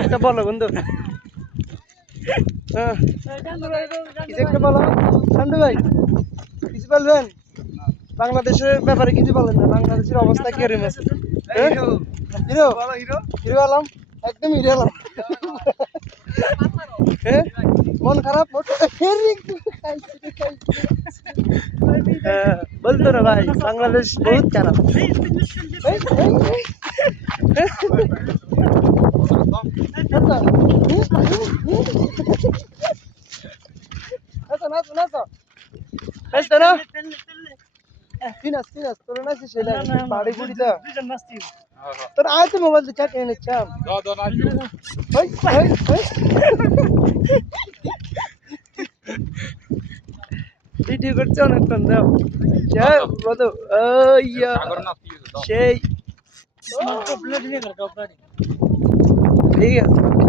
একটা বলো বন্ধু। হ্যাঁ কিছু একটা বলো শান্ত ভাই, কিছু বলবেন? বাংলাদেশের ব্যাপারে কিছু বলেন না, বাংলাদেশের অবস্থা কিরকম আছে? হিরো হিরো হিরো আলম, একদম হিরো আলম। হ্যাঁ মন খারাপ বলতো না ভাই, বাংলাদেশ বহুত খারাপ। তোর আয় তো মোবাইল দিয়ে চাটিয়ে নিচ্ছাম। ভিডিও করছে অনেকক্ষণ দাও বলো সেই ঠিক আছে।